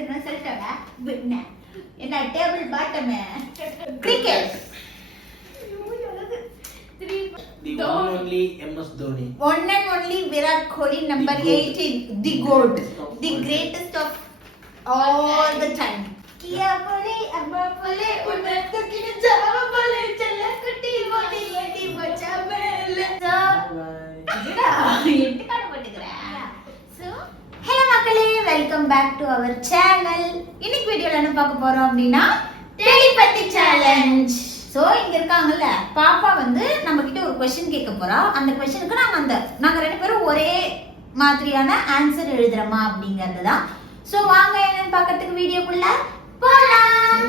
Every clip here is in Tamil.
என்ன சொல்லிட்டவ வின்ன என்ன table bottom cricket The one only MS Dhoni. One and only Virat Kohli, number 18, the GOAT, the greatest of all the time. Kia bole, amma bole, unna tukine java bole, challa kutti bole, yeti bacha bole. So, idha endu kaadu pottukra. So, hello மக்களே, welcome back to our channel. இன்னைக்கு வீடியோல என்ன பார்க்க போறோம் அப்படினா டெலிபதி சேலஞ்ச். சோ இங்க இருக்காங்கல்ல பாப்பா வந்து நம்ம கிட்ட ஒரு क्वेश्चन கேட்க போறா. அந்த क्वेश्चनக்கு நாங்க ரெண்டு பேரும் ஒரே மாதிரியான ஆன்சர் எழுதுறோமா அப்படிங்கிறது தான். சோ வாங்க என்னன்னு பார்க்கிறதுக்கு வீடியோக்குள்ள போலாம்.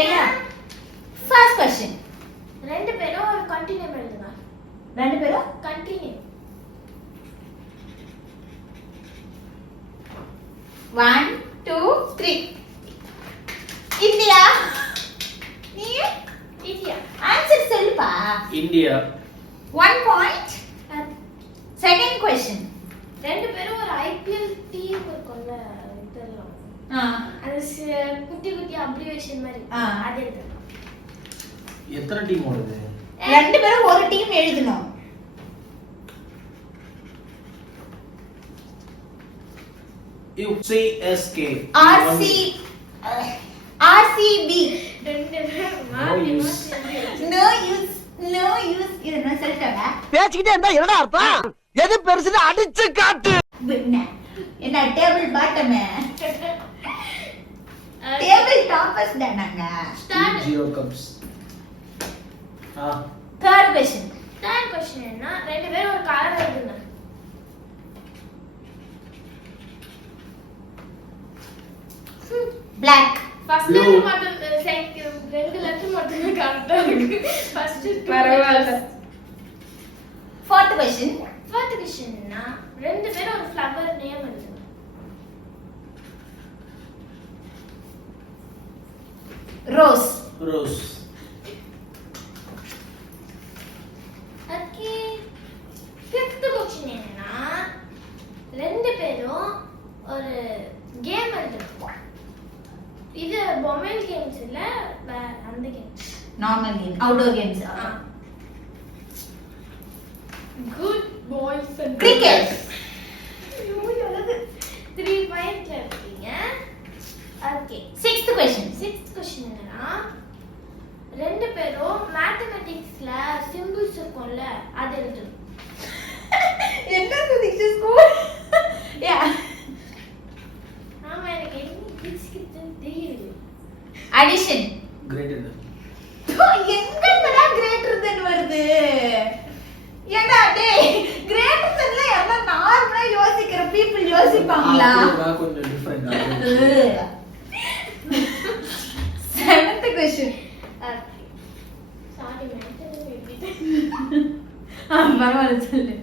ஏயா ஃபர்ஸ்ட் क्वेश्चन. ரெண்டு பேரும் ஒரு கண்டினியூ எழுதுங்க. ரெண்டு பேரும் கண்டினியூ. 1 2 3. இந்தியா. நீ இந்தியா. ஆன்சர் சொல்லுப்பா. India. 1 point. Second question. ரெண்டு பேரும் ஒரு ஐபிஎல் டீம் இருக்கும்ல இதெல்லாம். அது குட்டி குட்டி அப்ரிவேஷன் மாதிரி. அது இருக்கு. எத்தனை டீம் ஓடுது? ரெண்டு பேரும் ஒரு டீம் எழுதணும். CSK. RCB. ரெண்டு பேரும் No use. இது என்ன சொல்லிட்டவ? பேசிக்கிட்டே இருந்தா என்னடா அர்த்தம்? எது பெருசுன்னு அடிச்சு காட்டு. என்ன டேபிள் பாட்டம் டேபிள் டாப்பர்ஸ் தானங்க. Start. 0 cups. Third question. Third question என்ன? ரெண்டு பேரும் ஒரு கலர் எழுதுங்க. Black. First Blue. லெட்டர் மட்டும் ரெண்டு லெட்டர் மட்டும் கரெக்ட்டா இருக்கு. ஃபர்ஸ்ட் பரவாயில்ல. Fourth question. ஃபோர்த் क्वेश्चन என்ன? ரெண்டு பேரும் ஒரு ஃப்ளவர் நேம் எழுதுங்க. Rose. Rose. Okay. Fifth question என்னன்னா ரெண்டு பேரும் ஒரு கேம் எழுதுங்க. இது மொபைல் கேம்ஸ் இல்ல அந்த game. Normal game. Outdoor games. Good boys and Cricket. 3 பாயிண்ட்ல இருக்கீங்க. Okay. Sixth question. Sixth question என்னன்னா ரெண்டு பேரும் மேத்தமேட்டிக்ஸ்ல சிம்பிள்ஸ் இருக்கும்ல அது எழுதுங்க. என்ன சொல்லிச்சு ஸ்கூல்? யா. ஆமா எனக்கு இங்கிலீஷ்க்கு தெரியுது. Addition. Greater than. எங்கடா greater than வருது? ஏண்டா டேய் greater thanல எல்லாம் நார்மலா யோசிக்கிற people யோசிப்பாங்களா? நான் கொஞ்சம் different. Seventh question. Sorry mathematics. பரவாயில்ல சொல்லு.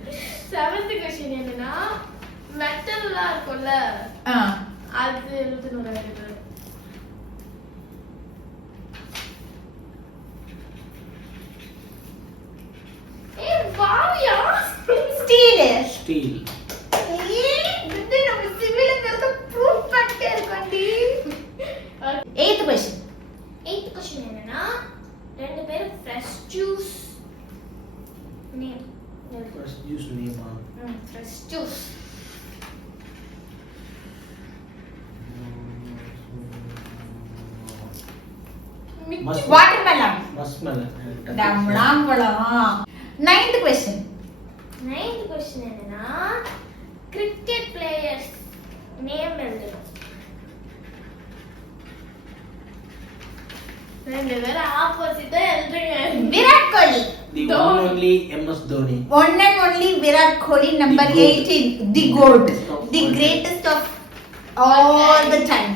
செவன்த் क्वेश्चन என்னன்னா மெட்டல்லாம் இருக்கும்ல அது எழுதணும் ரெண்டு பேரும். ஏய் வாவியா Steel. Steel. இது நம்ம சிவில்ங்கிறத ப்ரூவ் பண்ணிட்டே இருக்கோம்டி. Eighth question. எய்த் क्वेश्चन என்னன்னா ரெண்டு பேரும் fresh juice name First use name. Fresh juice. Watermelon. Muskmelon. டம்ளாம்பழம். Ninth question. Ninth question என்னன்னா கிரிக்கெட் பிளேயர்ஸ் நேம் எழுதணும். ரெண்டு பேரும் ஆப்போசிட்டா எழுதுங்க. Virat Kohli. The one only MS Dhoni. One and only Virat Kohli, number The GOAT. 18, the GOAT, the greatest of all the time.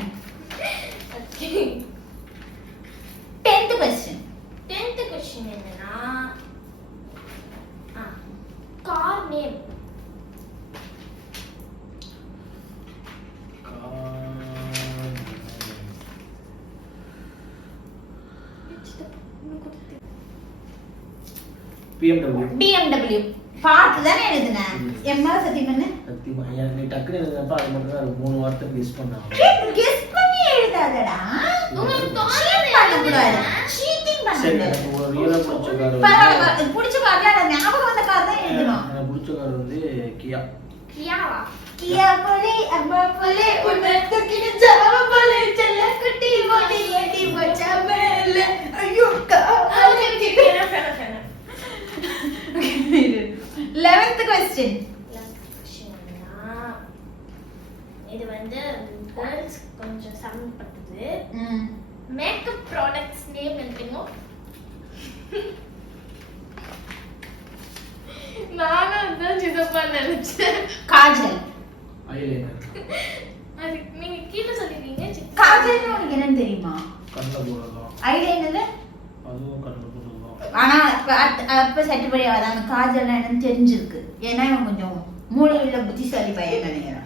Okay. 10th question. 10th question என்னன்னா கார் நேம். BMW. BMW. பாட்டு தானே எழுதுனேன். எம்மா சத்தியம் பண்ணு. சத்தியமா எனக்கு நீ டக்குனு எழுதுனப்ப அது மட்டும் தான் 3 வார்த்தை கெஸ் பண்ணாங்க. கெஸ் பண்ணி எழுதாதடா. உங்களுக்கு பண்ணக்கூடாது. சீட்டிங் சரி பண்ணக்கூடாது. எனக்கு ஒரு ரியலா பிடிச்ச கார் பரவாயில்ல, பிடிச்ச கார்ல நான் ஞாபகம் வந்த கார் தான் எழுதணும். எனக்கு பிடிச்ச கார் வந்து கியா. கியாவா? கியா போலே அம்மா போலே உன்னை தூக்கிட்டு ஜாவ போலே செல்ல குட்டி ஓடி ஓடி போச்சா மேல. ஐயோ Okay, 11th question. இது வந்து கேர்ள்ஸ் கொஞ்சம் சம்பந்தப்பட்டது. ம். மேக்கப் ப்ராடக்ட்ஸ் நேம் என்னமோ நானும் அதான் சிதப்பா நினைச்சேன். காஜல். ஐலைனர். அது நீங்க கீழே சொல்லிருக்கீங்க. காஜல்னு உனக்கு என்னன்னு தெரியுமா? கண்ணுல போடுறதும் ஐலைனர் அதுவும் கண்ணுல போடுறதும். ஆனா அப்ப சட்டுப்படி ஆகாது. காஜல் என்னன்னு தெரிஞ்சிருக்கு. ஏன்னா இவன் கொஞ்சம் மூளையுள்ள புத்திசாலி பையன் நினைக்கிறேன்.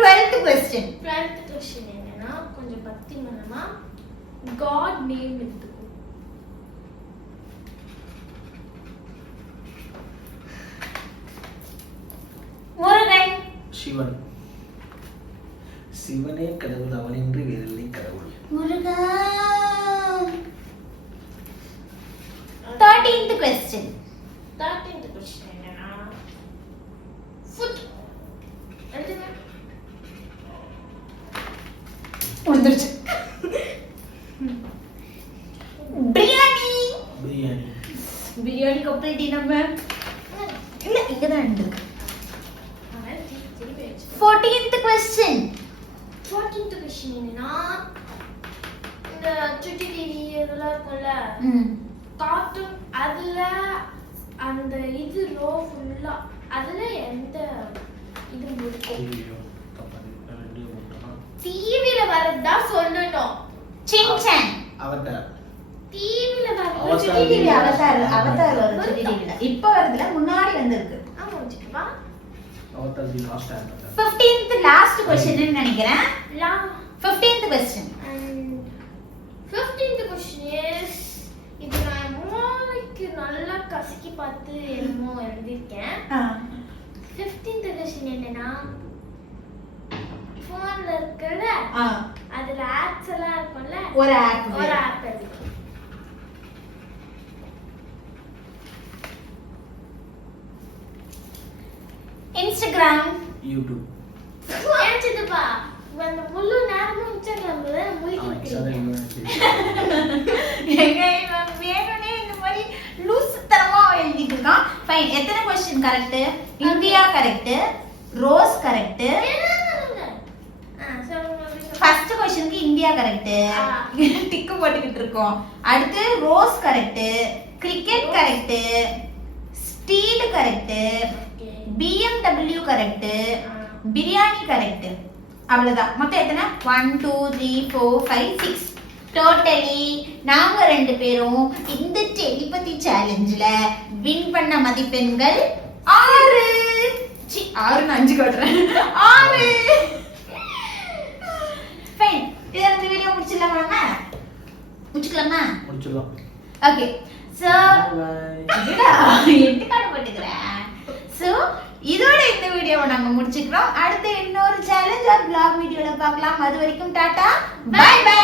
12th question. 12th question என்னன்னா கொஞ்சம் பக்தி மனமா காட் நேம் எடுத்துக்கோ. முருகன். சிவன். சிவனே கடவுள் அவனின்றி வேறில்லை கடவுள். முருகா. 13th question. 13th question என்னன்னா ஃபுட் எழுதுங்க. வந்துருச்சு. பிரியாணி. பிரியாணி. பிரியாணி கப்லெட் நம்ம இல்ல இங்க தான் இருக்கு. 14th question. 14th question என்னன்னா இந்த சுட்டி டிவி இதெல்லாம் இருக்கும்ல கார்ட்டூன், அதுல அந்த இது ரோ ஃபுல்லா அதுல எந்த இது முடிக்கும்? ஐயோ தப்பாது. ரெண்டே போட்டோம். டிவில வரதா சொல்லணும். சின்சான். அவதார். டிவில வரது அவதார். சுட்டி டிவி அவதார் வரும் சுட்டி டிவில. இப்ப வரதுல முன்னாடி வந்திருக்கு. ஆமா வச்சுக்கவா. Avatar the last time. 15th last question ன்னு நினைக்கிறேன். லா 15th question. and 15th question is இது நான் மூளைக்கு நல்லா கசக்கி பார்த்து என்னமோ எழுதிருக்கேன். 15th question என்னன்னா போன்ல இருக்குல்ல அதுல ஆப்ஸ் எல்லாம் இருக்கும்ல ஒரு ஆப் இருக்கு. Instagram. யூடியூப். ஏன்ச்சுதுப்பா அந்த முழு நேரமும் இன்ஸ்டாகிராம்ல முழிக்கிறீங்க. எங்க இவன் வேணும்னே இந்த மாதிரி லூசுத்தனமா எழுதிட்டு இருக்கான். ஃபைன். எத்தனை question correct? India correct, rose correct. First क्वेश्चनக்கு இந்தியா கரெக்ட். டிக் போட்டுக்கிட்டு இருக்கோம். அடுத்து rose correct, cricket correct, steel correct, BMW correct, biryani correct. அவ்வளவுதான். மொத்தம் எத்தனை? 1 2 3 4 5 6. டோட்டலி நாங்க ரெண்டு பேரும் இந்த டெலிபதி சேலஞ்சில வின் பண்ண மதிப்பெண்கள் 6. 6 5 காட்டுறேன். 6. ஃபைன். இதோட இந்த வீடியோ முடிச்சிடலாமா? முடிச்சிடலாம். ஓகே. சோ இதுடா எட்டு கார்டு போட்டுக்கிறேன். சோ இதோட இந்த வீடியோவை நம்ம முடிச்சுக்கிறோம். அடுத்து இன்னொரு சேலஞ்ச் ஆர் vlog வீடியோல பார்க்கலாம். அது வரைக்கும் டாடா பை பை.